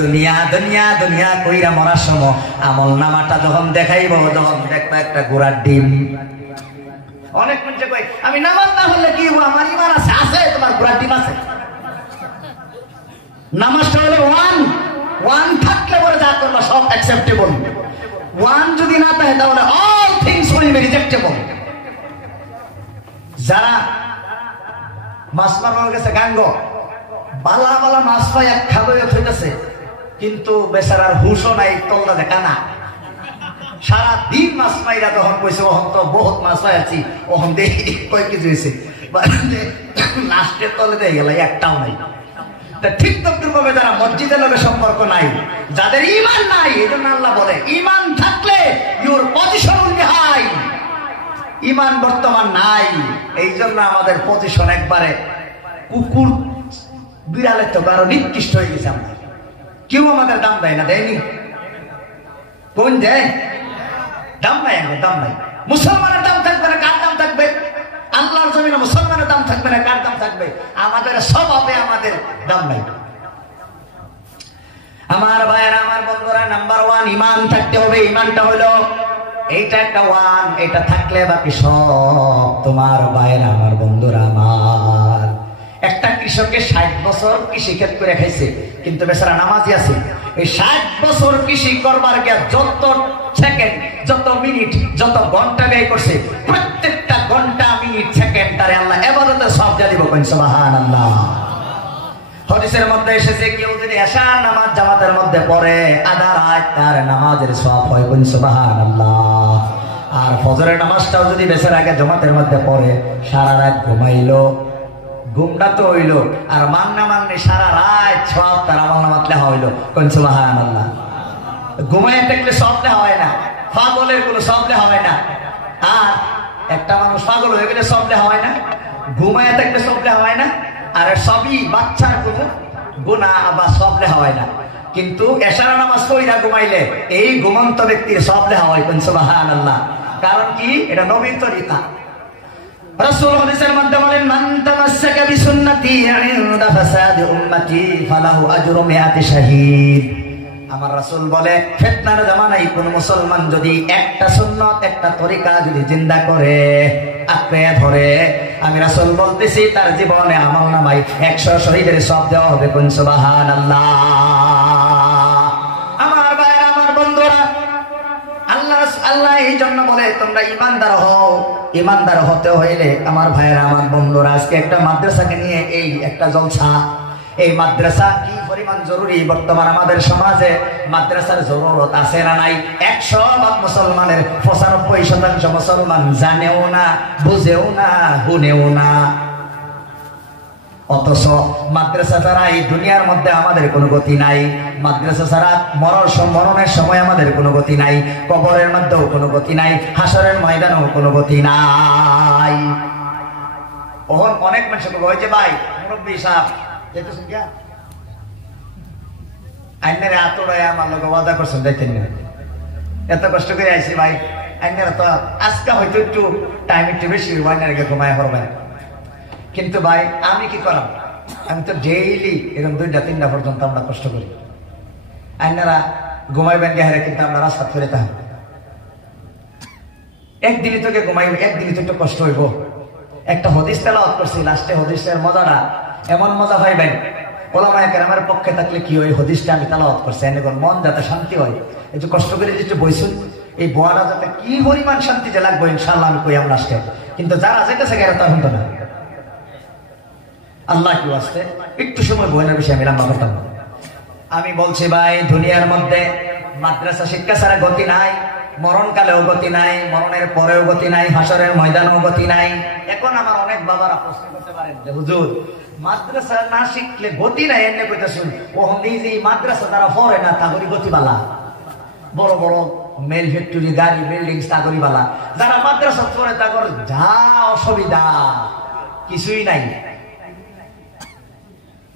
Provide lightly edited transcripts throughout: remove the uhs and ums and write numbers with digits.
দুনিয়া দুনিয়া দুনিয়া কইরা মরার সময় আমল নামাটা যখন দেখাইব, যখন দেখবা একটা ঘোড়ার ডিম। অনেক মানুষে কই আমি নামাজ না হলে কি হবো, আমার ইমান আছে। আছে, তোমার ঘোড়ার ডিম আছে। নামাজটা হলো ওয়ান থাকলে পরে যা করবা সব অ্যাকসেপ্টেবল। ওয়ান যদি না থাকে তাহলে অল থিংস উইল বি রিজেক্টেবল। যারা মাছ মারার গেছে গাঙ্গ, বালা বালা মাছ পাই এক খাবে হইতেছে, কিন্তু বেচারার হুশও নাই, তলটা দেখা না। সারা দিন মাছ মাইরা তখন কইছে ওহন তো বহুত মাছ পাইছি, ওহন দেখি কয় কিছু হয়েছে, লাস্টের তলে দিয়ে গেল একটাও নাই। ঠিক তদ্রুপভাবে যারা মসজিদের লোকের সম্পর্ক নাই, যাদের ঈমান নাই, এই জন্য আল্লাহ বলে ঈমান থাকলে your position will be high. ঈমান বর্তমান নাই, এই জন্য আমাদের পজিশন একবারে কুকুর বিড়ালের তো আরো নিকৃষ্ট হয়ে গেছে। আমরা কেউ আমাদের দাম দেয় না, দেয়নি? কোন দেয়? দাম নাই, আমার দাম নাই। মুসলমানের দাম থাকবে না, কার দাম থাকবে? আল্লাহর জমিনে মুসলমানের দাম থাকবে না, কার দাম থাকবে? আমাদের স্বভাবে আমাদের দাম নাই। আমার ভাইয়েরা, আমার বন্ধুরা, নাম্বার ওয়ান ঈমান থাকতে হবে। ঈমানটা হলো এইটা একটা ওয়ান, এটা থাকলে বাকি সব তোমার। ভাইয়েরা, আমার বন্ধুরা, আমার একটা কৃষকের 60 বছর কৃষি ক্ষেত করে খাইছে, কিন্তু বেচারা নামাজি আছে। এই 60 বছর কৃষি করবার গিয়া যত সেকেন্ড, যত মিনিট, যত ঘন্টা ব্যয় করছে, প্রত্যেকটা ঘন্টা মিনিট সেকেন্ড তারে আল্লাহ ইবাদতের সওয়াব দিয়ে দিব। কোন সুবহানাল্লাহ। হাদিসের মধ্যে এসেছে কেউ যদি এশার নামাজ জামাতের মধ্যে পড়ে, আধা রাত তার নামাজের সওয়াব হয়। কোন সুবহানাল্লাহ। আর ফজরের নামাজটাও যদি বেচারা আগে জামাতের মধ্যে পড়ে, সারা রাত ঘুমাইলো, ঘুমটা তো হইলো, আর মাংনা মাংনি সারা রাত সব তার আমল নামাত লেখা হইলো। কোন সুবহানাল্লাহ। ঘুমাইয়া থাকলে সব লেখা হয় না, পাগলের কোনো সব লেখা হয় না। আর একটা মানুষ পাগল হয়ে গেলে সব লেখা হয় না, ঘুমাইয়া থাকলে সব লেখা হয় না। আর সবই বাচ্চার কোনো গুনাহ বা সব লেখা হয় না। কিন্তু এশার নামাজ পড়িয়া ঘুমাইলে এই ঘুমন্ত ব্যক্তির সব লেখা হয়। কোন সুবহানাল্লাহ। কারণ কি? এটা নবীর তরিকা। রাসূল হাদিসের মধ্যে বলেন, মান তামাসসাকা বিসুন্নতি ইনদা ফাসাদি উম্মতি ফালাহু আজরু মিআতি শাহীদ। আমার রাসূল বলে, ফিতনার জামানায় কোন মুসলমান যদি একটা সুন্নাত, একটা তরিকা যদি জিন্দা করে, আঁকড়ে ধরে, আমি রাসূল বলতেছি তার জীবনে আমল নামায় 100 শহীদের সওয়াব দেওয়া হবে। কোন সুবহানাল্লাহ। আমার ভাইরা, আমার বন্ধুরা, আল্লাহ এই জন্য বলে তোমরা ইমানদার হও। ইমানদার হতে হইলে আমার ভাইয়েরা, আমার বন্ধুরা, আজকে একটা মাদ্রাসাকে নিয়ে এই একটা জলসা। এই মাদ্রাসা কি পরিমাণ জরুরি বর্তমান আমাদের সমাজে। মাদ্রাসার জরুরত আছে না নাই? 100% মুসলমানের 95% মুসলমান জানেও না, বুঝেও না, শুনেও না। অথচ মাদ্রাসা ছাড়া এই দুনিয়ার মধ্যে আমাদের কোনো গতি নাই। মাদ্রাসা ছাড়া মরণের সময় আমাদের কোনো গতি নাই, কবরের মধ্যেও কোনো গতি নাই, হাসরের ময়দানেও কোনো গতি নাই। অনেক মানুষ বলে যে ভাই মুরব্বী সাহেব যেতেছেন কে আইনারে আতড়ায় আমার লোক ওয়াদা করছেন, দেখতেন না এত কষ্ট করে আইসি ভাই, আইনারা তো আজকে হয়তো একটু টাইম একটু বেশি আইনারে ঘুমায় পড়বেন। কিন্তু ভাই আমি কি করাম, আমি তো ডেইলি এরকম 2টা-3টা পর্যন্ত আমরা কষ্ট করি। আইনারা ঘুমাইবেন গেহারে, কিন্তু আমরা রাস্তা ফেরে থাকি। একদিনই তোকে ঘুমাইব, একদিনই তো একটু কষ্ট হইব। একটা হদিস তেলাওয়াত করছি, লাস্টে হদিসের মজাটা এমন মজা পাইবেন, ওলামায়ে কেরামের পক্ষে থাকলে কি হয়, হদিসটা আমি তেলাওয়াত করছি, এখন মন যাতে শান্তি হয়, একটু কষ্ট করে যেটা বইছুন, এই বোয়াটা যাতে কি পরিমাণ শান্তি যে লাগবে ইনশাআল্লাহ আমি কই আমরা আজকে। কিন্তু যারা যেতেছে গেলে তার হতো না। আল্লাহ কি আসতে একটু সময় বইনের বিষয়ে আমি লম্বা করতাম। আমি বলছি ভাই, দুনিয়ার মধ্যে মাদ্রাসা শিক্ষা ছাড়া গতি নাই, মরণকালেও গতি নাই, মরণের পরেও গতি নাই, হাসরের ময়দানেও গতি নাই। এখন আমার অনেক বাবারা প্রশ্ন করতে পারেন যে হুজুর মাদ্রাসা না শিখলে গতি নাই, এমনি কইতেছুন ও নিজে মাদ্রাসা তারা পড়ে না, তাগরি গতিবালা, বড় বড় মেল ফ্যাক্টরি, গাড়ি, বিল্ডিং, তাগরিবালা। যারা মাদ্রাসা পড়ে তাগর যা অসুবিধা কিছুই নাই।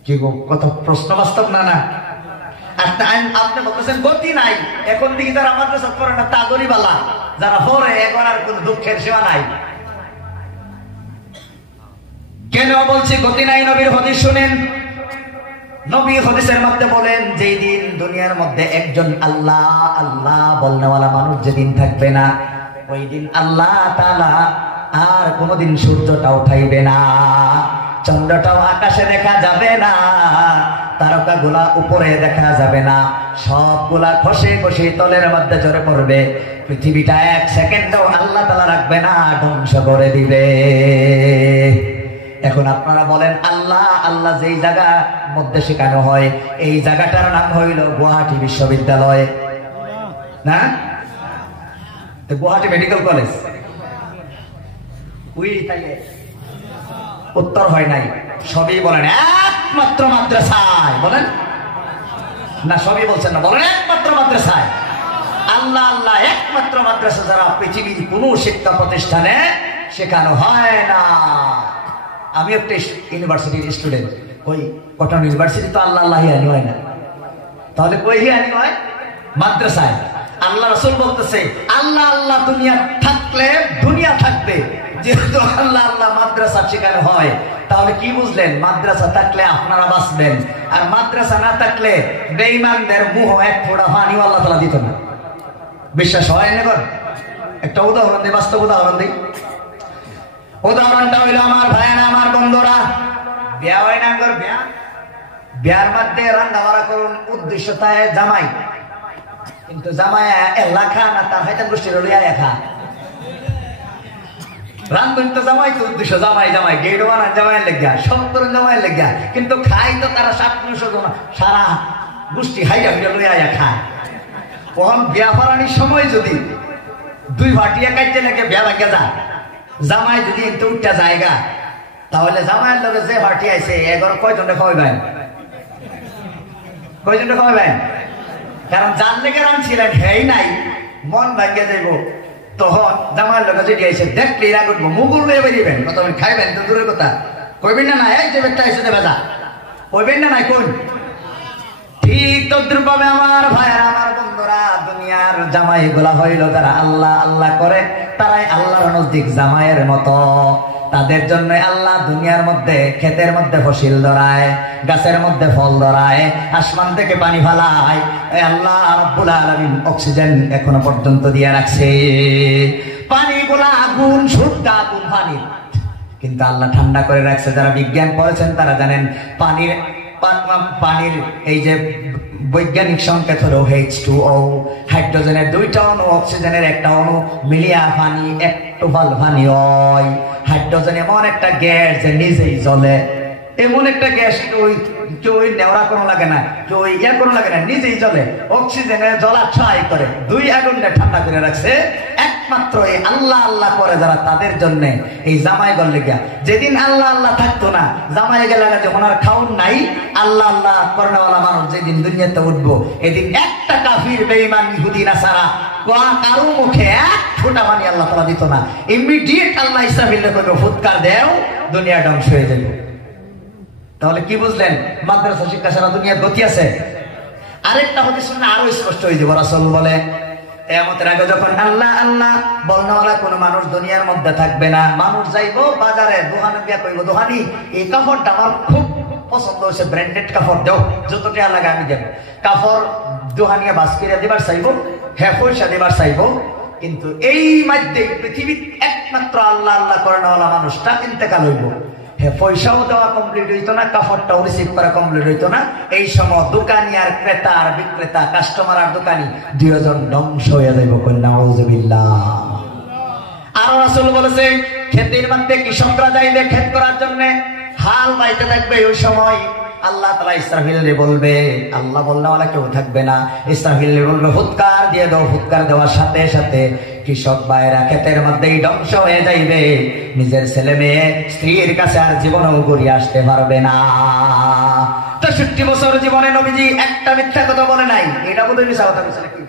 কি কত প্রশ্ন বাস্তব না? না আপনি বলতেছেন গতি নাই, এখন দিকে যারা মাদ্রাসা পড়ে না তাগরিবালা, যারা পড়ে এখন আর কোন দুঃখের সীমা নাই। কেন বলছি গতি নাই? নবীর হাদিস শুনেন। নবী হাদিসের মধ্যে বলেন, যেই দিন দুনিয়ার মধ্যে একজন আল্লাহ আল্লাহ বলনেওয়ালা মানুষ যেদিন থাকবে না, ওই দিন আল্লাহ তাআলা আর কোনোদিন সূর্যটা উঠাইবে না, চন্দ্রটাও আকাশে দেখা যাবে না, তারকাগুলা উপরে দেখা যাবে না, সবগুলা খসে খসে তলের মধ্যে ঝরে পড়বে। পৃথিবীটা এক সেকেন্ডও আল্লাহ তাআলা রাখবে না, ধ্বংস করে দিবে। এখন আপনারা বলেন আল্লাহ আল্লাহ যেই জায়গার মধ্যে শেখানো হয়, এই জায়গাটার নাম হইল গুয়াহাটি বিশ্ববিদ্যালয় না, গুয়াহাটি মেডিকেল কলেজ। উত্তর হয় নাই, সবই বলেন একমাত্র মাদ্রাসায়, বলেন না, সবই বলছেন না, বলেন একমাত্র মাদ্রাসায়। আল্লাহ আল্লাহ একমাত্র মাদ্রাসা যারা পৃথিবীর কোন শিক্ষা প্রতিষ্ঠানে শেখানো হয় না। আমি একটা ইউনিভার্সিটির স্টুডেন্ট, ওই কটন ইউনিভার্সিটি তো আল্লাহ আল্লাহ আনি হয় না, তাহলে কই আনি হয়? মাদ্রাসায়। আল্লাহ রাসূল বলতেছে আল্লাহ আল্লাহ দুনিয়া থাকলে দুনিয়া থাকবে, যেহেতু আল্লাহ আল্লাহ মাদ্রাসা শেখানো হয়, তাহলে কি বুঝলেন? মাদ্রাসা থাকলে আপনারা বাঁচবেন, আর মাদ্রাসা না থাকলে বেঈমানদের মুহ এক ফোঁটা পানিও আল্লাহ তাআলা দিত না। বিশ্বাস হয় না? একটা উদাহরণ দিই, বাস্তব উদাহরণ দিই। উদাহরণটা হইল আমার ভাইয়েরা, আমার বন্ধুরা, বিয়া হয় না, বিয়ার মধ্যে রান্না বাড়া করুন, উদ্দেশ্য তাই জামাই, কিন্তু জামাই এলাকা না তার হাইতান গোষ্ঠীর লইয়া একা রান্ধন তো জামাই, তো উদ্দেশ্য জামাই জামাই, গেট বানান জামাইয়ের লেগা, সব করুন জামাইয়ের লেগা, কিন্তু খাই তো তারা 700 জন সারা গোষ্ঠী হাইয়া হইয়া লইয়া খায়। কখন বিয়া ফরানির সময় যদি 2 ভাটিয়া কাটতে লাগে বিয়া ভাগ্যা যায়, জামাই যদি একটু উঠটা জায়গা, তাহলে জামাইয়ের লগে যে ভাটি আছে এগর কয়জনে খাওয়াইবেন? কয়জনে খাওয়াইবেন? কারণ যার লেগে রাঁধছিলেন হেই নাই, মন ভাগ্যে যাইব, তখন জামাইয়ের লগে যদি আইসে দেখলে রাগ উঠবো, মুগুর লয়ে বেরিয়েবেন, কত খাইবেন তো দূরের কথা, কইবেন না নাই এই যে একটা এসে ভেজা, কইবেন না নাই কোন? ঠিক তদ্রুপ ভাবে আমার ভাইয়েরা, আমার বন্ধুরা, দুনিয়ার জামাই গুলা হইল যারা আল্লাহ আল্লাহ করে, তারাই আল্লাহর নজদিক জামাইয়ের মতো। তাদের জন্য আল্লাহ দুনিয়ার মধ্যে ক্ষেতের মধ্যে ফসল ধরায়, গাছের মধ্যে ফল ধরায়, আসমান থেকে পানি ফালায়, আল্লাহ রাব্বুল আলামিন অক্সিজেন এখনো পর্যন্ত দিয়ে রাখছে। পানিগুলা আগুন, শুদ্ধ আগুন পানি, কিন্তু আল্লাহ ঠান্ডা করে রাখছে। যারা বিজ্ঞান পড়েছেন তারা জানেন পানির এই যে বৈজ্ঞানিক সংকেত হলো H2O, হাইড্রোজেনের 2টা অণু, অক্সিজেনের 1টা অণু মিলিয়া পানি একটু ভাল পানি হয়। হাইড্রোজেন এমন একটা গ্যাস যে নিজেই জ্বলে, এমন একটা গ্যাস কেউ নেওয়া কোনো লাগে না, কেউ ইয়া কোনো লাগে না, নিজেই জ্বলে। অক্সিজেনের জ্বলা ছাই করে, 2 আগুনটা ঠান্ডা করে রাখছে। একমাত্র এই আল্লাহ আল্লাহ করে যারা, তাদের জন্য এই জামাই গল্লে গিয়া, যেদিন আল্লাহ আল্লাহ থাকতো না, জামাই গেলে যখন আর খাউন নাই, আল্লাহ আল্লাহ করনেওয়ালা মানুষ যেদিন দুনিয়াতে উঠবো, এদিন একটা কাফির বেঈমান ইহুদি নাসারা কারো মুখে এক ফোঁটা পানি আল্লাহ তাআলা দিত না। ইমিডিয়েট আল্লাহ ইসরাফিলকে কইবে ফুৎকার দেও, দুনিয়া ধ্বংস হয়ে যাবে। তাহলে কি বুঝলেন? মাদ্রাসা শিক্ষা সারা দুনিয়ার গতি আছে। আরেকটা হতে শুনে আরো স্পষ্ট হয়ে যাবে। রাসূল বলে কিয়ামতের আগে যখন আল্লাহ আল্লাহ বলনেওয়ালা কোন মানুষ দুনিয়ার মধ্যে থাকবে না, মানুষ যাইবো বাজারে, দোকানে গিয়া কইব, দোকানি এই কাপড়টা আমার খুব পছন্দ হয়েছে, ব্র্যান্ডেড কাপড় দাও, যত টাকা লাগে আমি দেব। কাপড় দোকানিয়া বাস করে দিবার চাইবো, হ্যাঁ পয়সা দিবার চাইবো, কিন্তু এই মধ্যে পৃথিবীর একমাত্র আল্লাহ আল্লাহ করনেওয়ালা মানুষটা ইন্তেকাল হইব। হ্যাঁ পয়সাও দেওয়া কমপ্লিট হইতো না, কাপড়টাও রিসিভ করা কমপ্লিট হইতো না। এই সময় দোকানি আর ক্রেতা আর বিক্রেতা, কাস্টমার আর দোকানি 2 জন ধ্বংস হয়ে যাইব। নাউযুবিল্লাহ। আর রাসূল বলেছে ক্ষেতের মধ্যে কৃষকরা যাইবে ক্ষেত করার জন্য, হাল বাইতে থাকবে, ওই সময় আল্লাহ তাআলা ইসরাফিলকে বলবে, আল্লাহ বলনেওয়ালা কেউ থাকবে না, ইসরাফিলকে বলবে ফুৎকার দিয়ে দাও। ফুৎকার দেওয়ার সাথে সাথে কৃষক ভাইরা ক্ষেতের মধ্যেই ধ্বংস হয়ে যাইবে, নিজের ছেলে মেয়ে স্ত্রীর কাছে আর জীবনেও ঘুরিয়ে আসতে পারবে না। 63 বছর জীবনে নবীজি একটা মিথ্যা কথা বলে নাই। এটা বোধহয় মিথ্যা কথা বলছে নাকি?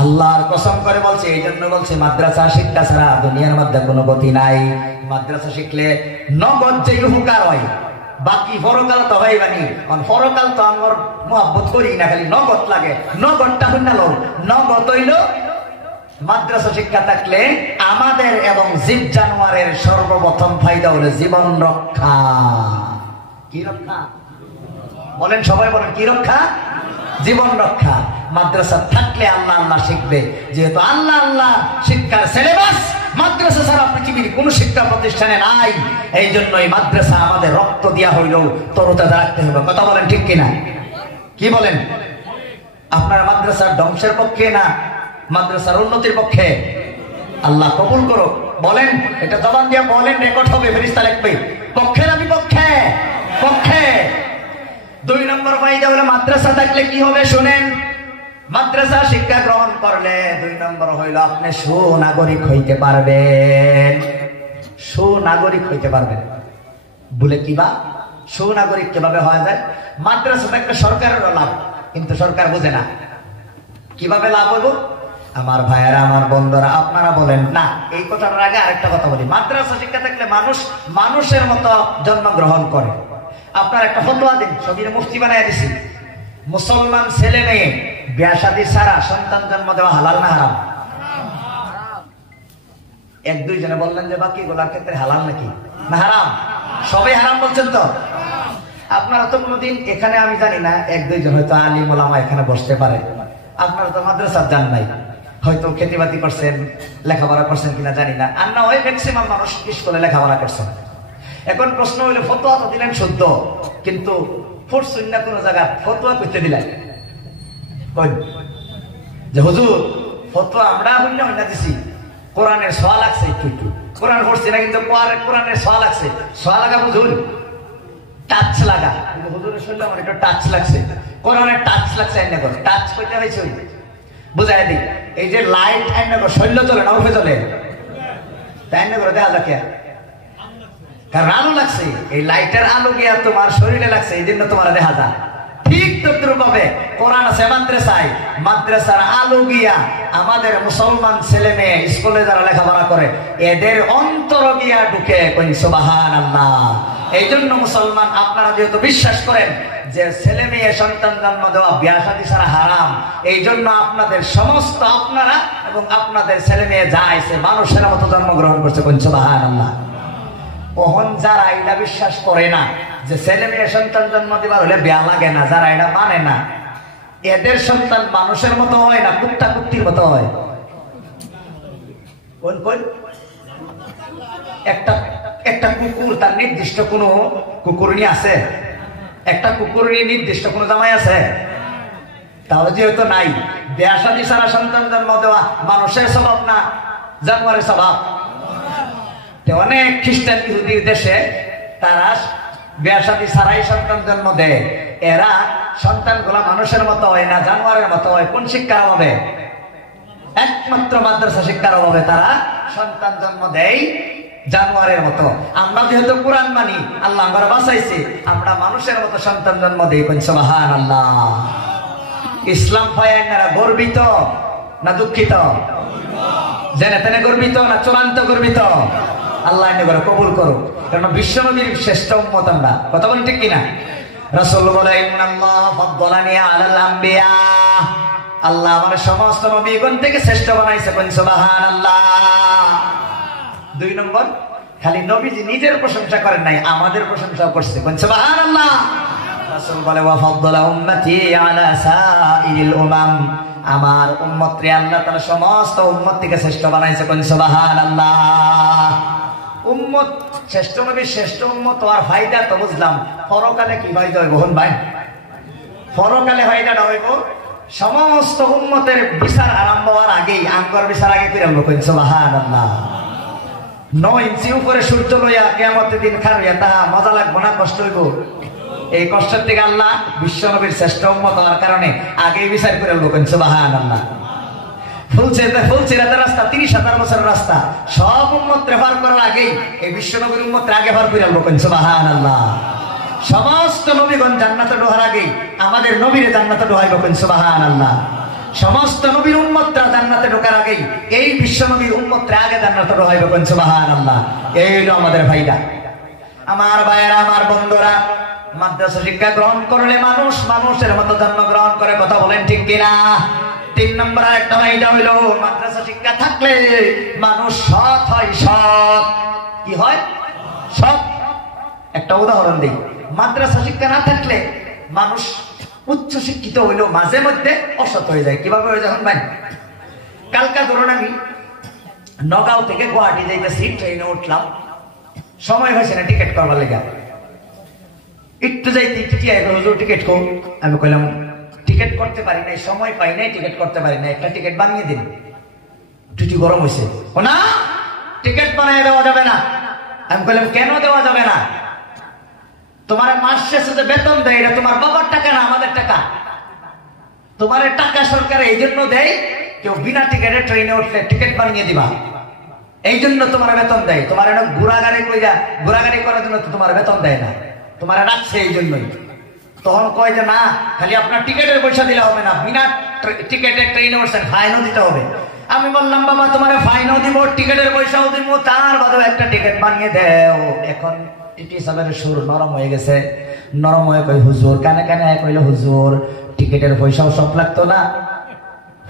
আল্লাহর কসম করে বলছে, এই জন্য বলছে মাদ্রাসা শিক্ষা ছাড়া দুনিয়ার মধ্যে কোনো গতি নাই। মাদ্রাসা শিখলে নগদ যে উপকার হয়, বাকি পরকাল তো হইবানি। পরকাল তো আমার মহব্বত করি না, খালি নগদ লাগে। নগদটা হইনা লো, নগদ হইল মাদ্রাসা শিক্ষা থাকলে আমাদের এবং জীব জানোয়ারের সর্বপ্রথম ফায়দা হলো জীবন রক্ষা। কি রক্ষা? বলেন, সবাই বলেন, কি রক্ষা? জীবন রক্ষা। মাদ্রাসা থাকলে আল্লাহ আল্লাহ শিখবে। যেহেতু আল্লাহ আল্লাহ শিক্ষার সিলেবাস মাদ্রাসা ছাড়া পৃথিবীর কোন শিক্ষা প্রতিষ্ঠানে নাই, এই জন্য এই মাদ্রাসা আমাদের রক্ত দিয়া হইলেও তরতাজা রাখতে হবে। কথা বলেন ঠিক কিনা? কি বলেন? আপনার মাদ্রাসার ধ্বংসের পক্ষে না মাদ্রাসার উন্নতির পক্ষে? আল্লাহ কবুল করো। বলেন, এটা জবান দিয়া বলেন, রেকর্ড হবে, ফেরেশতা লিখবে। পক্ষে না বিপক্ষে? পক্ষে। 2 নম্বর ফায়দা হলো মাদ্রাসা থাকলে কি হবে শুনেন। মাদ্রাসা শিক্ষা গ্রহণ করলে 2 নম্বর হইল আপনি সুনাগরিক হইতে পারবেন। সুনাগরিক হইতে পারবেন বলে কিবা? সুনাগরিক কিভাবে হওয়া যায়? মাদ্রাসা থাকলে সরকারেরও লাভ, কিন্তু সরকার বোঝে না কিভাবে লাভ হইব। আমার ভাইয়েরা, আমার বন্ধুরা, আপনারা বলেন না। এই কথাটার আগে আরেকটা কথা বলি। মাদ্রাসা শিক্ষা থাকলে মানুষ মানুষের মতো জন্মগ্রহণ করে। আপনার একটা ফতোয়া দিন, সবিরে মুফতি বানাই দিছি। মুসলমান ছেলে মেয়ে বিয়া শাদী ছাড়া সন্তান জন্ম দেওয়া হালাল না হারাম? 1-2 জনে বললেন যে বাকি গুলার ক্ষেত্রে হালাল নাকি না হারাম? সবাই হারাম বলছেন তো? আপনারা তো কোনোদিন এখানে, আমি জানি না, 1-2 জন হয়তো আলিম ওলামা এখানে বসতে পারে। আপনারা তো মাদ্রাসা যান নাই, হয়তো খেতিবাতি করছেন, লেখাপড়া করছেন কিনা জানি না। আর না হয় ম্যাক্সিমাম মানুষ স্কুলে লেখাপড়া করছেন। এখন প্রশ্ন হইলে ফতোয়া তো দিলেন শুদ্ধ, কিন্তু পড়ছেন না কোনো জায়গা, ফতোয়া করতে দিলেন যে হুজুর ফতোয়া আমরা হইনা হইনা দিছি, কোরআনের সোয়া লাগছে একটু একটু, কোরআন পড়ছি না কিন্তু কোরআনের সোয়া লাগছে। সোয়া লাগা বুঝুন, টাচ লাগা, কিন্তু হুজুরের শরীরে আমার একটু টাচ লাগছে, কোরআনের টাচ লাগছে। আইনা করে টাচ কইতে হয়েছে বুঝাই দিই। এই যে লাইট আইনা করে শৈল্য চলে না উঠে চলে, তাই আইনা করে দেখা যাকে, কারণ আলো লাগছে, এই লাইটের আলো গিয়া তোমার শরীরে লাগছে, এই জন্য তোমার দেখা যায়। ঠিক তদ্রুপভাবে কোরআন আছে মাদ্রাসায়, মাদ্রাসার আলো গিয়া আমাদের মুসলমান ছেলে মেয়ে স্কুলে যারা লেখাপড়া করে এদের অন্তর গিয়া ঢুকে। কই সুবহানাল্লাহ। এই জন্য মুসলমান, আপনারা যেহেতু বিশ্বাস করেন যে ছেলে মেয়ে সন্তান জন্ম দেওয়া বিয়া শাদী ছাড়া হারাম, এই জন্য আপনাদের সমস্ত আপনারা এবং আপনাদের ছেলে মেয়ে যায় সে মানুষের মতো জন্মগ্রহণ করছে। কই সুবহানাল্লাহ। ওহন যারা এটা বিশ্বাস করে না যে ছেলে মেয়ে সন্তান জন্ম দিবার হলে বিয়া লাগে না, যারা এটা মানে না, এদের সন্তান মানুষের মতো হয় না কুত্তা কুত্তির মতো হয়। কোন কোন? একটা কুকুর তার নির্দিষ্ট কোন কুকুরনি আছে? একটা কুকুরনি নির্দিষ্ট কোন জামাই আছে? তাহলে যেহেতু নাই, বিয়া শাদী ছাড়া সন্তান জন্ম দেওয়া মানুষের স্বভাব না জানোয়ারের স্বভাব। অনেক খ্রিস্টান ইহুদির দেশে তারা বিয়া শাদী ছাড়াই সন্তান জন্ম দেয়। এরা সন্তান গুলা মানুষের মতো হয় না, জানোয়ারের মতো হয়। কোন শিক্ষার অভাবে? একমাত্র মাদ্রাসা শিক্ষার অভাবে তারা সন্তান জন্ম দেয় জানোয়ারের মতো। আমরা যেহেতু কোরআন মানি, আল্লাহ আমরা বাঁচাইছি, আমরা মানুষের মতো সন্তান জন্ম দেই। কোন সুবহানাল্লাহ। ইসলাম ফায়ান্নারা গর্বিত না দুঃখিত? জেনে তেনে গর্বিত না চূড়ান্ত গর্বিত? আল্লাহ এনে কবুল করো, কারণ বিশ্বনবীর শ্রেষ্ঠ উম্মত আমরা। কথা বলেন ঠিক কিনা? রাসূল বলে ইন্নাল্লাহ ফাদ্দালানি আলাল আম্বিয়া, আল্লাহ আমার সমস্ত নবীগণ থেকে শ্রেষ্ঠ বানাইছে। কোন সুবহানাল্লাহ। 2 নম্বর, খালি নবীজি নিজের প্রশংসা করেন নাই, আমাদের প্রশংসাও করছে। কোন সুবহানাল্লাহ। রাসূল বলে ওয়া ফাদ্দালা উম্মতি আলা সাইরিল উমাম, আমার উম্মতরে আল্লাহ তাআলা সমস্ত উম্মত থেকে শ্রেষ্ঠ বানাইছে। কোন সুবহানাল্লাহ। উম্মত শ্রেষ্ঠ নবী শ্রেষ্ঠ উম্মত আর ফায়দা তো বুঝলাম, পরকালে কি ফায়দা হইব? হন ভাই, পরকালে ফায়দাটা হইব সমস্ত উম্মতের বিচার আরম্ভ হওয়ার আগেই, আঙ্গর বিচার আগে করে আনবো। কোন সুবহানাল্লাহ। 9 ইঞ্চি উপরে সূর্য লইয়া কিয়ামতের দিন খার হইয়া তাহা মজা লাগবো না? কষ্ট হইব। এই কষ্টের থেকে আল্লাহ বিশ্ব নবীর শ্রেষ্ঠ উম্মত হওয়ার কারণে আগেই বিচার করে আনবো। কোন সুবহানাল্লাহ। ফুলচিরাতের রাস্তা 30,000 বছরের রাস্তা, সব উম্মত পার করার আগেই এই বিশ্ব নবীর উম্মত আগে পার করে আনবো। কোন সুবহানাল্লাহ। সমস্ত নবীগণ জান্নাতে ঢোকার আগেই আমাদের নবীরে জান্নাতে ঢোকাইব। কোন সুবহানাল্লাহ। সমস্ত নবীর উম্মতরা জান্নাতে ঢোকার আগেই এই বিশ্ব নবীর উম্মতরা আগে জান্নাতে ঢোকাইব। কোন সুবহানাল্লাহ। এই হলো আমাদের ফায়দা। আমার ভাইয়েরা, আমার বন্ধুরা, মাদ্রাসা শিক্ষা গ্রহণ করলে মানুষ মানুষের মতো জন্মগ্রহণ করে। কথা বলেন ঠিক কিনা? 3 নম্বর একটা ফায়দা হইল মাদ্রাসা শিক্ষা থাকলে মানুষ সৎ হয়। সৎ কি হয়? সৎ। একটা উদাহরণ দিই। মাদ্রাসা শিক্ষা না থাকলে মানুষ উচ্চ শিক্ষিত হইলেও মাঝে মধ্যে অসৎ হয়ে যায়। কিভাবে হয়ে যখন ভাই, কালকা ধরুন আমি নগাঁও থেকে গুয়াহাটি যাইতেছি, ট্রেনে উঠলাম, সময় হয়েছে না টিকিট করবার লেগে, একটু যাইতে হুজুর টিকিট কর। আমি কইলাম টিকিট করতে পারি নাই, সময় পাই নাই, টিকিট করতে পারি নাই, একটা টিকিট বানিয়ে দিন। টুটি গরম হয়েছে, ও না টিকিট বানিয়ে দেওয়া যাবে না। আমি কইলাম কেন দেওয়া যাবে না? তোমার মাস শেষে যে বেতন দেয় এটা তোমার বাবার টাকা না আমাদের টাকা। তোমার টাকা সরকার এই জন্য দেয়, কেউ বিনা টিকিটে ট্রেনে উঠলে টিকিট বানিয়ে দিবা, এই জন্য তোমার বেতন দেয়। তোমার এটা ঘোরাগাড়ি করার জন্য তোমার বেতন দেয় না, তোমার রাখছে এই জন্যই। তখন কয় যে না, খালি আপনার টিকিটের পয়সা দিলে হবে না, বিনা টিকিটে ট্রেনে উঠছেন ফাইনও দিতে হবে। আমি বললাম বাবা তোমার ফাইনও দিব, টিকিটের পয়সাও দিব, তার বাদেও একটা টিকিট বানিয়ে দেও। এখন টিটি সাহেবের সুর নরম হয়ে গেছে, নরম হয়ে কই হুজুর কানে কানে কইল হুজুর টিকিটের পয়সাও সব লাগতো না,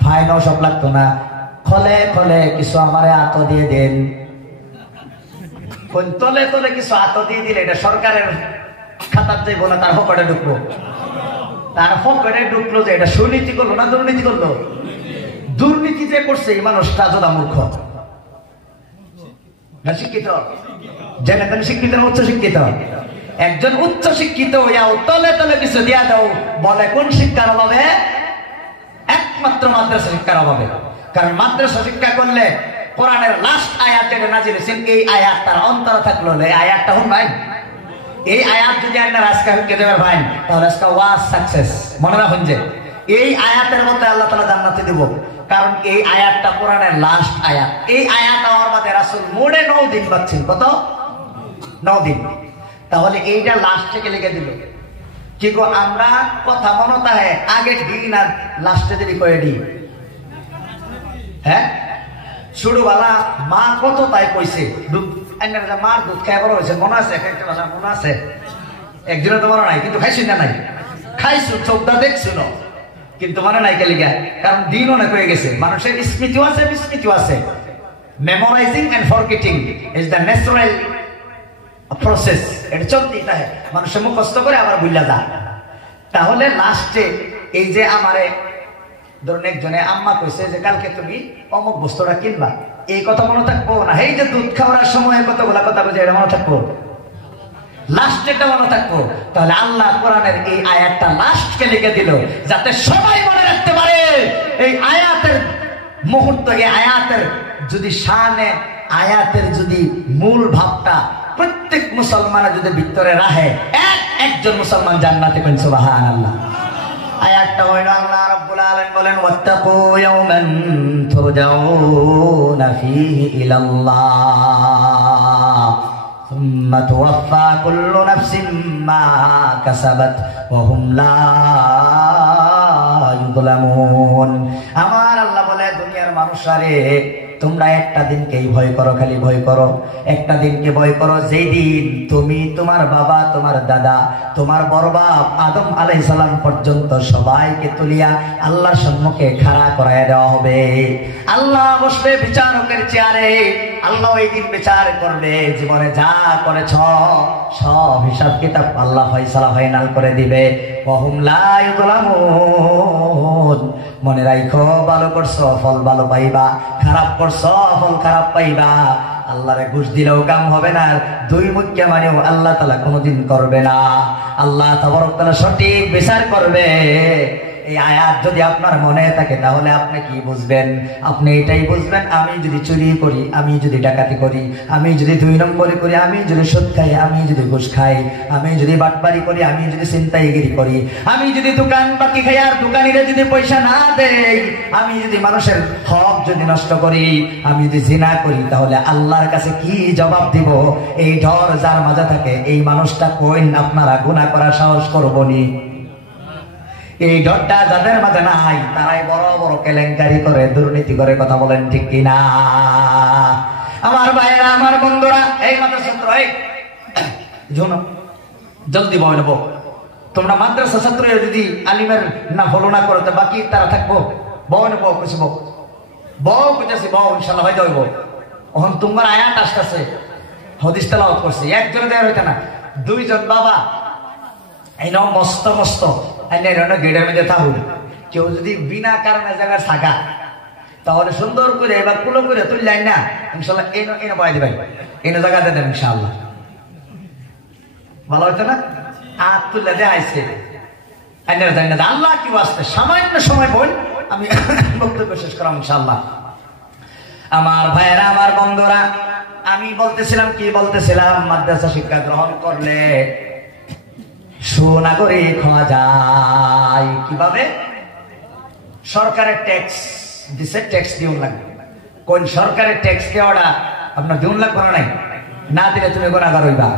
ফাইনও সব লাগতো না, খলে খলে কিছু আমারে আত দিয়ে দেন। তলে তলে কিছু আত দিয়ে দিলে এটা সরকারের খাতার যাইব না, তার পকেটে ঢুকবো। তার পকেটে ঢুকলো যে এটা সুনীতি করলো না দুর্নীতি করলো? দুর্নীতি যে করছে এই মানুষটা যদা মূর্খ না শিক্ষিত, জেনে তেন শিক্ষিত না উচ্চ শিক্ষিত? একজন উচ্চ শিক্ষিত হইয়াও তলে তলে কিছু দিয়া দাও, বলে কোন শিক্ষার অভাবে? একমাত্র মাদ্রাসা শিক্ষার অভাবে। কারণ মাদ্রাসা শিক্ষা করলে কোরআনের লাস্ট আয়াত যেটা নাজিল হয়েছে এই আয়াত তার অন্তরে থাকলো, এই আয়াতটা হন ভাই, এই আয়াত যদি আপনার আজকে হুকে দেবেন ভাই, তাহলে আজকে ওয়াজ সাকসেস। মনে রাখুন যে এই আয়াতের মধ্যে আল্লাহ তাআলা জান্নাতে দিব, কারণ এই আয়াতটা কোরআনের লাস্ট আয়াত। এই আয়াত আমার বাদে রাসূল মোড়ে 9 দিন বাঁচছেন। কত? 9 দিন। তাহলে এইটা লাস্ট থেকে লিখে দিল কি গো? আমরা কথা মনতা হয় আগে দিন আর লাস্টে দেরি করে দিই। হ্যাঁ শুরুবেলা মা কত তাই কইছে, মার দুধ খাই বড় হয়েছে, মনে আছে? একটা ভাষা মনে আছে, একজনে তো মনে নাই, কিন্তু খাইছি না নাই? খাইছো, চোখটা দেখছিল, কিন্তু মনে নাই কেলিগা? কারণ দিন অনেক হয়ে গেছে, মানুষের স্মৃতিও আছে বিস্মৃতিও আছে। Memorising and forgetting is the natural process, এটা চলতেই থাকে। মানুষের মুখস্থ করে আবার ভুলা যায়। তাহলে লাস্টে এই যে আমারে ধরুন একজনে আম্মা কইছে যে কালকে তুমি অমুক বস্তুটা কিনবা, এই কথা মনে থাকবো না? এই যে দুধ খাওয়ার সময় কতগুলা কথা বলছে এটা মনে থাকবো? লাস্টেটা মনে থাকবো? তাহলে আল্লাহ কোরআনের এই আয়াতটা লাস্টকে লিখে দিল যাতে সবাই মনে রাখতে পারে। এই আয়াতের মুহূর্ত, এই আয়াতের যদি শানে, আয়াতের যদি মূল ভাবটা প্রত্যেক মুসলমানের যদি ভিতরে রাখে, একজন মুসলমান জান্নাতে পেন। সুবহানাল্লাহ। আয়াতটা হইল আল্লাহ রাব্বুল আলামিন বলেন ওয়াত্তাকু ইয়াওমান তুরজাউনা ফীহি ইলাল্লাহ সুম্মা তুওয়াফা কুল্লু নাফসিন মা কাসাবাত ওয়া হুম লা ইউযলামুন। আমার আল্লাহ বলে দুনিয়ার মানুষারে তোমরা একটা দিনকেই ভয় করো, খালি ভয় করো, একটা দিনকে ভয় করো যেই দিন তুমি, তোমার বাবা, তোমার দাদা, তোমার বড় বাপ আদম আলাইহিস সালাম পর্যন্ত সবাইকে তুলিয়া আল্লাহর সম্মুখে খাড়া করায় দেওয়া হবে। আল্লাহ বসবে বিচারকের চেয়ারে, আল্লাহ এই দিন বিচার করবে, জীবনে যা করেছ সব হিসাব কিতাব আল্লাহ ফয়সালা ফাইনাল করে দিবে। ওয়া হুম লা ইউযলামুন। মনে রাখো, ভালো করছো ফল ভালো পাইবা, খারাপ করছো ফল খারাপ পাইবা। আল্লাহরে ঘুষ দিলেও কাম হবে না, দুই মুখ্য মানেও আল্লাহ তাআলা কোনোদিন করবে না। আল্লাহ তাবারক তাআলা সঠিক বিচার করবে। এই আয়াত যদি আপনার মনে থাকে তাহলে আপনি কি বুঝবেন? আপনি এটাই বুঝবেন, আমি যদি চুরি করি, আমি যদি ডাকাতি করি, আমি যদি 2 নম্বরি করি, আমি যদি সুদ খাই, আমি যদি ঘুষ খাই, আমি যদি বাটপারি করি, আমি যদি ছিনতাইগিরি করি, আমি যদি দোকান বাকি খাই আর দোকানিরা যদি পয়সা না দেই, আমি যদি মানুষের হক যদি নষ্ট করি, আমি যদি জিনা করি, তাহলে আল্লাহর কাছে কি জবাব দিব? এই ডর যার মাঝে থাকে এই মানুষটা কইন আপনারা গুনাহ করার সাহস করবনি। এই ডরটা যাদের মাঝে নাই তারাই বড় বড় কেলেঙ্কারি করে, দুর্নীতি করে। কথা বলেন ঠিক কিনা? আমার ভাইয়েরা, আমার বন্ধুরা, এই মাদ্রাসা ছাত্র, এই জলদি বয় নেবো। তোমরা মাদ্রাসা ছাত্র যদি আলিমের না ফলো না করো তো বাকি তারা থাকবো। বয় নেবো, খুশিব বউ বুঝেছি, বউ ইনশাল্লাহ হয়ে যাইব। এখন তোমার আয়াত আসতেছে, হাদিস তেলাওয়াত করছে, একজনে দেওয়ার হইতে না, 2 জন বাবা এই নাও মস্ত মস্ত আইনে রণ গেটের মধ্যে থাকুন। কেউ যদি বিনা কারণে জায়গায় থাকা তাহলে সুন্দর করে এবার কুলো করে তুললেন না ইনশাল্লাহ এনে বয়াই দিবেন, এনে জায়গাতে দেন ইনশাআল্লাহ। ভালো হইতো না? আর তুলে দেয় আইসে আইনের জানি না আল্লাহ কি আসতে সামান্য সময় বল আমি বক্তব্য শেষ করাম ইনশাআল্লাহ। আমার ভাইয়েরা, আমার বন্ধুরা, আমি বলতেছিলাম কি বলতেছিলাম, মাদ্রাসা শিক্ষা গ্রহণ করলে সুনাগরিক হওয়া যায় কিভাবে? সরকারের ট্যাক্স দিছে, ট্যাক্স দিউন লাগবে। কোন সরকারের ট্যাক্স কে ওরা আপনার দিউন লাগবে না? নাই না দিলে তুমি গুনাহগার হইবা,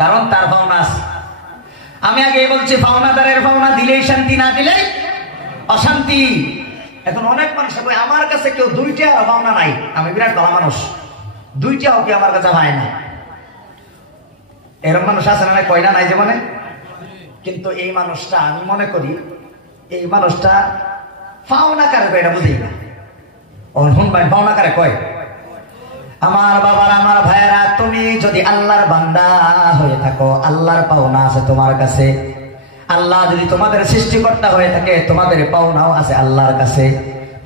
কারণ তার পাওনা আছে। আমি আগে বলছি পাওনাদারের পাওনা দিলেই শান্তি, না দিলেই অশান্তি। এখন অনেক মানুষ আমার কাছে কেউ 2 টাকা পাওনা নাই, আমি বিরাট ভালো মানুষ, 2 টাকাও কি আমার কাছে পায় না, এরকম মানুষ আছে না? কয় না নাই যে মানে। কিন্তু এই মানুষটা আমি মনে করি এই মানুষটা পাওনা কারে কয় এটা বুঝেই না। পাওনা কারে কয়? আমার বাবার, আমার ভাইয়েরা, তুমি যদি আল্লাহর বান্দা হয়ে থাকো, আল্লাহর পাওনা আছে তোমার কাছে। আল্লাহ যদি তোমাদের সৃষ্টিকর্তা হয়ে থাকে, তোমাদের পাওনাও আছে আল্লাহর কাছে।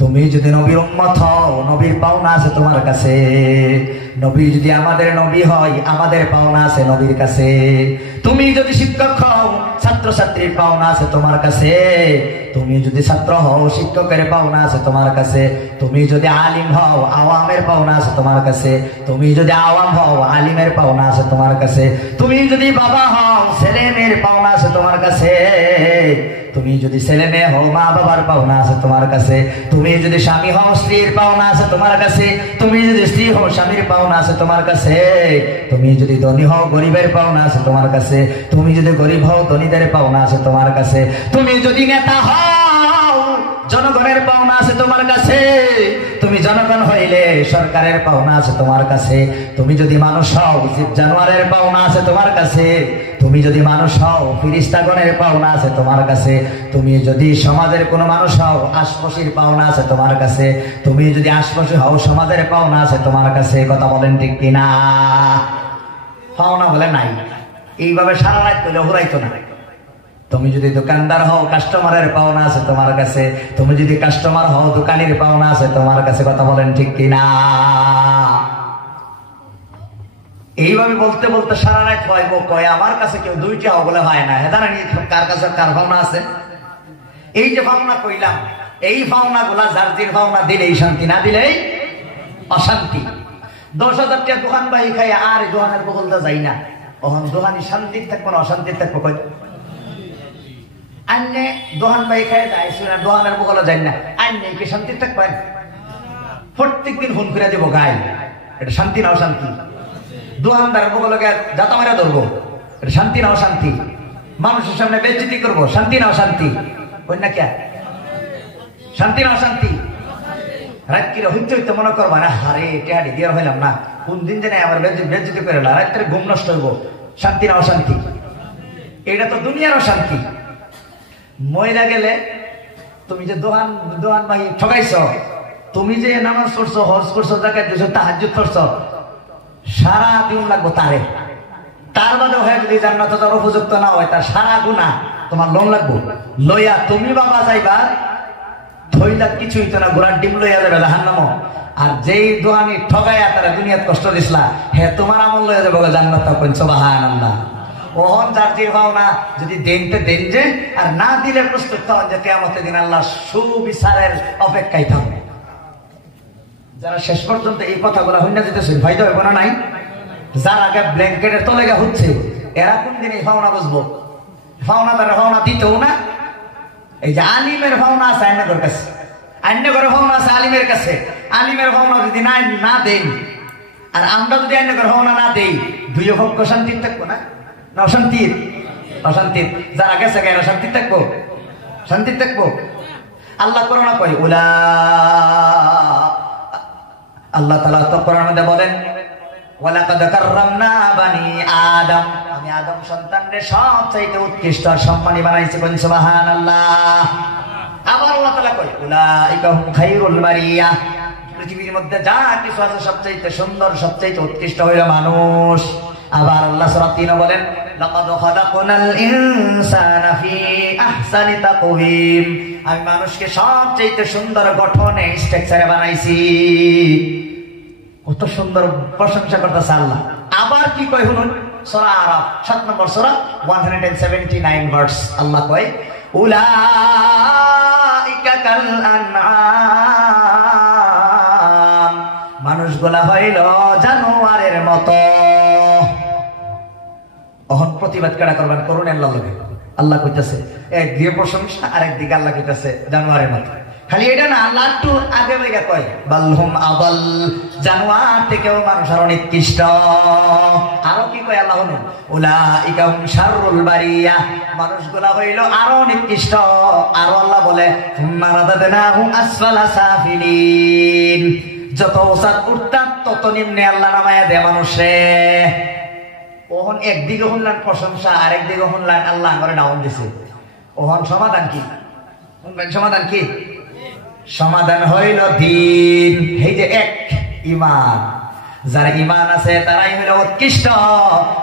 তুমি যদি নবীর উম্মত হও, নবীর পাওনা আছে তোমার কাছে। নবী যদি আমাদের নবী হয়, আমাদের পাওনা আছে নবীর কাছে। তুমি যদি শিক্ষক হও, ছাত্রছাত্রীর পাওনা আছে তোমার কাছে। তুমি যদি ছাত্র হও, শিক্ষকের পাওনা আছে তোমার কাছে। তুমি যদি আলিম হও, আওয়ামের পাওনা আছে তোমার কাছে। তুমি যদি আওয়াম হও, আলিমের পাওনা আছে তোমার কাছে। তুমি যদি বাবা হও, ছেলে মেয়ের পাওনা আছে তোমার কাছে। তুমি যদি ছেলে মেয়ে হও, মা বাবার পাওনা আছে তোমার কাছে। তুমি যদি স্বামী হও, স্ত্রীর পাওনা আছে তোমার কাছে। তুমি যদি স্ত্রী হও, স্বামীর পাওনা আছে তোমার কাছে। তুমি যদি ধনী হও, গরিবের পাওনা আছে তোমার কাছে। তুমি যদি গরিব হও, ধনীদের পাওনা আছে তোমার কাছে। তুমি যদি নেতা হও, জনগণের পাওনা আছে তোমার কাছে। তুমি জনগণ হইলে সরকারের পাওনা আছে তোমার কাছে। তুমি যদি মানুষ হও, জীব জানোয়ারের পাওনা আছে তোমার কাছে। তুমি যদি মানুষ হও, ফিরিস্তাগণের পাওনা আছে তোমার কাছে। তুমি যদি সমাজের কোনো মানুষ হও, আশপাশের পাওনা আছে তোমার কাছে। তুমি যদি আশপাশে হও, সমাজের পাওনা আছে তোমার কাছে। কথা বলেন ঠিক কিনা? পাওনা বলে নাই, এইভাবে সারা রাত করলে হুরাইতো না। তুমি যদি দোকানদার হও, কাস্টমারের পাওনা আছে তোমার কাছে। তুমি যদি কাস্টমার হও, দোকানের পাওনা আছে তোমার কাছে। কথা বলেন ঠিক কিনা? এইভাবে বলতে বলতে সারা রাত কয় আমার কাছে কেউ 2 টাকা বলে হয় না। হেদারা কার কাছে কার পাওনা আছে? এই যে পাওনা কইলাম, এই পাওনা গুলা যার জির পাওনা দিলেই শান্তি, না দিলেই অশান্তি। 10,000 টাকা দোকান বাহি খাই আর দোকানের বলতে যাই না, ওখান দোকানি শান্তির থাকবো না অশান্তির থাকবো। কয় আন্নে দোকান বাহি খাই যাইছি না, দোকানের বগলে যাই না, আন্নে কি শান্তির থাকবেন? প্রত্যেকদিন ফোন করে দেবো গাই, এটা শান্তি না অশান্তি? দোকানদার বগলকে যাতা মেরা ধরবো, এটা শান্তি না অশান্তি? মানুষের সামনে বেজ্জতি করবো, শান্তি না অশান্তি? ওই না কে শান্তি না অশান্তি? রাত কিরে হইতে হইতে মনে করবা না, হারে টেহাডি দিয়ে হইলাম না, কোন দিন জানে আমার বেজ্জতি করে না, রাত্রে ঘুম নষ্ট হইব, শান্তি না অশান্তি? এটা তো দুনিয়ার অশান্তি। মহিলা গেলে তুমি যে দোকান ভাই ঠকাইছ, তুমি যে নামাজ পড়ছো, হজ করছো, জাকাত দিছো, তাহাজ্জুদ করছো, সারা দিন লাগবো তারে। তার বাদে হয়ে যদি জান্নাতে যাওয়ার উপযুক্ত না হয়, তার সারা গুনাহ তোমার লোন লাগবো। লইয়া তুমি বাবা যাইবা, থইলা কিছুই তো না, ঘোড়ার ডিম লইয়া যাবে জাহান্নামে। আর যেই দোকানি ঠগাইয়া তারা দুনিয়াত কষ্ট দিসলা, হে তোমার আমল লইয়া যাবো জান্নাত। সুবহানাল্লাহ। ওহন জাতির ভাবনা যদি দেনতে দেন যে, আর না দিলে প্রস্তুত হন যে কিয়ামতের দিন আল্লাহ সুবিচারের অপেক্ষায় থাকবে। যারা শেষ পর্যন্ত এই কথাগুলো হইনা যেতেছেন, ফায়দা হইব না? নাই? যার আগে ব্ল্যাঙ্কেটের তলে গা হচ্ছে, এরা কোন দিন এই ভাবনা বুঝবো? ভাবনা তারা ভাবনা দিতেও না। এই যে আলিমের ভাবনা আছে আইনগর কাছে, আইনগরের ভাবনা আছে আলিমের কাছে। আলিমের ভাবনা যদি না দেন, আর আমরা যদি আইনগর ভাবনা না দেই, দুই পক্ষ শান্তির থাকবো না? না অশান্তির? অশান্তির। যারা গেছে এরা শান্তির থাকবো? শান্তির থাকবো? আল্লাহ কোরআনে কয় উলা, আল্লাহ তাআলা তো কোরআনের মধ্যে বলেন ওয়ালাকাদ কাররামনা বানি আদম, আমি আদম সন্তানদের সবচাইতে উৎকৃষ্ট আর সম্মানী বানাইছি। কোন সুবহানাল্লাহ। আবার আল্লাহ তাআলা কয় উলাইকা হুম খায়রুল বারিয়া, পৃথিবীর মধ্যে যা কিছু আছে সবচাইতে সুন্দর, সবচাইতে উৎকৃষ্ট হইল মানুষ। আবার আল্লাহ সূরা 3 বলেন লাকাদ খালাকনাল ইনসানা ফি আহসানি তাকওয়িম, আমি মানুষকে সবচেয়ে সুন্দর গঠনে স্ট্রাকচারে বানাইছি। কত সুন্দর প্রশংসা করতেছে আল্লাহ। আবার কি কয় শুনুন, সূরা আরাফ 7 নম্বর সূরা 179 ভার্স, আল্লাহ কয় উলাইকা কাল আনআম, মানুষগুলা হইল জানোয়ারের মতো। অহন প্রতিবাদ কেডা করবেন, করুন আল্লাহর লগে। আল্লাহ কইতাছে একদিকে প্রশংসা, আরেকদিকে আল্লাহ কইতাছে জানোয়ারের মতো। খালি এটা না, আল্লাহ একটু আগে লেগে কয় বালহুম আবাল, জানোয়ার থেকেও মানুষ আরো নিকৃষ্ট। আরো কি কয় আল্লাহ, উলাইকা হুম শাররুল বারিয়া, মানুষগুলা হইল আরো নিকৃষ্ট। আরো আল্লাহ বলে সুম্মা রাদাদনাহুম আসফালা সাফিলিন, যত উসাদ উঠতাম তত নিম্নে আল্লাহ নামায়া দেয় মানুষে। ওহন একদিকে শুনলেন প্রশংসা, আরেকদিকে শুনলেন আল্লাহ করে ডাউন দিছে। ওহন সমাধান কি? সমাধান কি? সমাধান হইল দিন। এই যে এক ঈমান, যারা ঈমান আছে তারাই হইল উৎকৃষ্ট,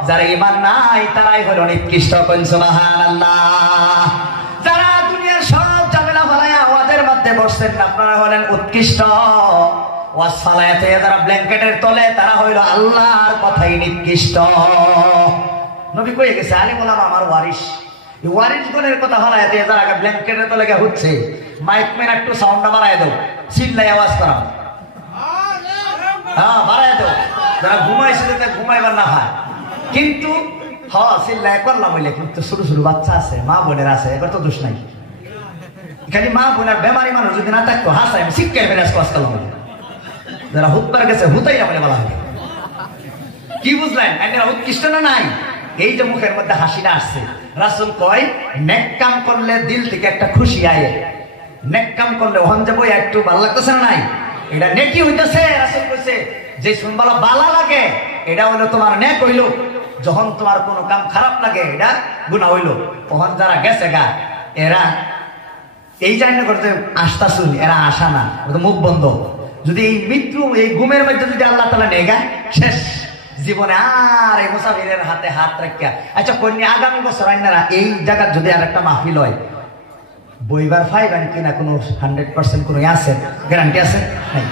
যারা ঈমান নাই তারাই হইল নিকৃষ্ট। কোন সুবহানাল্লাহ। যারা দুনিয়ার সব ঝামেলা ফলায়া ওয়াজের মধ্যে বসছেন আপনারা হলেন উৎকৃষ্ট, ওয়াজ ফালায়াতে যারা ব্ল্যাঙ্কেটের তলে তারা হইল আল্লাহর কথাই নিকৃষ্ট। নবী কয়ে গেছে আলিম ওলামা আমার ওয়ারিস। ওয়ারিস গুণের কথা ফালায়াতে যারা আগে ব্ল্যাঙ্কেটের তলে গিয়ে হচ্ছে, মাইক মেন একটু সাউন্ডটা বাড়ায় দাও, চিল্লাই আওয়াজ করা, হ্যাঁ বাড়ায় দাও। যারা ঘুমাইছে যাতে ঘুমাইবার না হয়, কিন্তু হ্যাঁ চিল্লাই করলাম বলে, কিন্তু ছোট ছোট বাচ্চা আছে, মা বোনের আছে, এবার তো দোষ নাই। খালি মা বোনের বেমারি মানুষ যদি না থাকতো হাসাই আমি শিক্ষার বেরাজ কষ্ট করলাম। যারা হুতবার গেছে হুতাইয়া বলে বলা হবে। কি বুঝলেন উৎকৃষ্ট না নাই? এই যে মুখের মধ্যে হাসিটা আসছে, রাসূল কয় নেক কাম করলে দিল থেকে একটা খুশি আয়ে। নেক কাম করলে ওখান যাবো একটু ভালো লাগতেছে না নাই? এটা নেকি হইতেছে। রাসূল কইছে যে শুনবালা ভালো লাগে এটা হইলো তোমার নেক হইলো, যখন তোমার কোনো কাম খারাপ লাগে এটা গুনাহ হইলো। ওখান যারা গেছে গা এরা এই জানি করতে আস্থা শুনি, এরা আশা না, মুখ বন্ধ। যদি এই মৃত্যু এই ঘুমের মধ্যে যদি আল্লাহ তাআলা নেগা শেষ জীবনে আর এই মুসাফিরের হাতে হাত রাখিয়া। আচ্ছা কন্যা আগামী বছর আইনারা এই জায়গা যদি আর একটা মাহফিল হয় বইবার ফাইবেন কিনা কোনো 100% কোনো আছে গ্যারান্টি আছে নাই?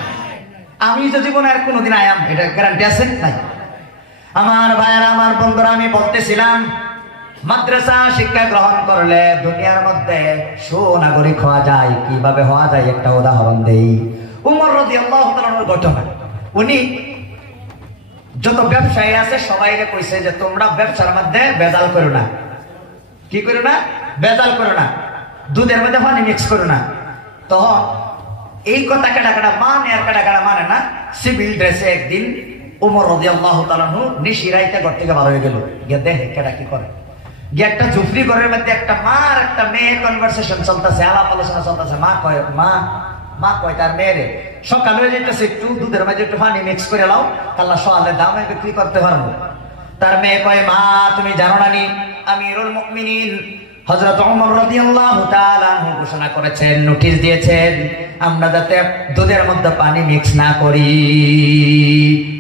আমি তো জীবনে আর কোনোদিন আয়াম এটা গ্যারান্টি আছে নাই? আমার ভাইয়েরা আমার বন্ধুরা, আমি বলতেছিলাম মাদ্রাসা শিক্ষা গ্রহণ করলে দুনিয়ার মধ্যে সুনাগরিক হওয়া যায়। কিভাবে হওয়া যায় একটা উদাহরণ দেই। উমর রাদিয়াল্লাহু তাআলার ঘটনা। উনি যত ব্যবসায়ী আছে সবাইকে কইছে যে তোমরা ব্যবসার মধ্যে বেজাল করো না। কি করো না? বেজাল করো না, দুধের মধ্যে পানি মিক্স করো না। তো এই কথা কেডা কেডা মানে আর কেডা কেডা মানে না। সিভিল ড্রেসে একদিন উমর রাদিয়াল্লাহু তাআলা নিশিরাইতে ঘর থেকে বার হয়ে গেল, গিয়ে দেখে কেডা কি করে। গিয়ে একটা ঝুপড়ি ঘরের মধ্যে একটা মা আর একটা মেয়ে কনভারসেশন চলতেছে, আলাপ আলোচনা চলতেছে। মা কয় তার মেয়েরে সকাল হয়ে যেতেছে একটু দুধের মাঝে একটু পানি মিক্স করে লাও, আল্লাহ সওয়ালের দামে বিক্রি করতে পারবো। তার মেয়ে কয় মা তুমি জানো না নি আমিরুল মুমিনিন হযরত ওমর রাদিয়াল্লাহু তাআলা ঘোষণা করেছেন, নোটিশ দিয়েছেন আমরা যাতে দুধের মধ্যে পানি মিক্স না করি।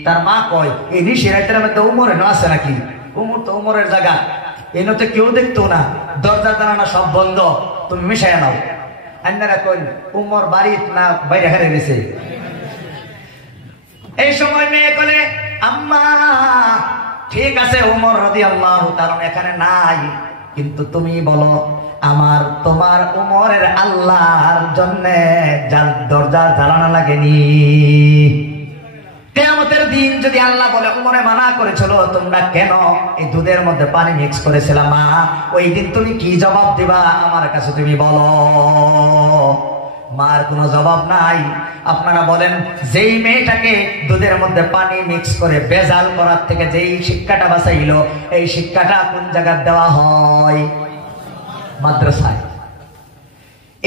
তার মা কয় এই নিশিরাতের মধ্যে ওমরের আছে নাকি? ওমর তো ওমরের জায়গা, এনতে কেউ দেখতো না, দরজা জানালা সব বন্ধ, তুমি মিশায় নাও। আন্নারা কই উমর বাড়ি না বাইরে হারিয়ে গেছে। এই সময় মেয়ে বলে আম্মা ঠিক আছে উমর রাদিয়াল্লাহু তাআলা এখানে নাই, কিন্তু তুমি বলো আমার তোমার উমরের আল্লাহর জন্য দরজা জ্বালানো লাগেনি। কিয়ামতের দিন যদি আল্লাহ বলে উমরে মানা করেছিল তোমরা কেন এই দুধের মধ্যে পানি মিক্স করেছিলা মা, ওই দিন তুমি কি জবাব দিবা আমার কাছে তুমি বলো। মার কোনো জবাব নাই। আপনারা বলেন যেই মেয়েটাকে দুধের মধ্যে পানি মিক্স করে বেজাল করার থেকে যেই শিক্ষাটা বাঁচাইলো, এই শিক্ষাটা কোন জায়গায় দেওয়া হয়? মাদ্রাসায়।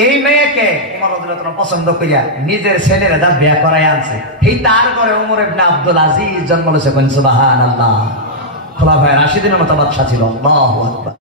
এই মেয়েকে উমর রাদিয়াল্লাহু তাআলা পছন্দ করিয়া নিজের ছেলের দা বিয়া করায় আনছে। এই তার ঘরে উমর ইবনে আব্দুল আজিজ জন্ম হয়েছে। সুবহানাল্লাহ। খোলাফায়ে রাশিদিনের মতো বাদশা ছিল। আল্লাহু আকবার।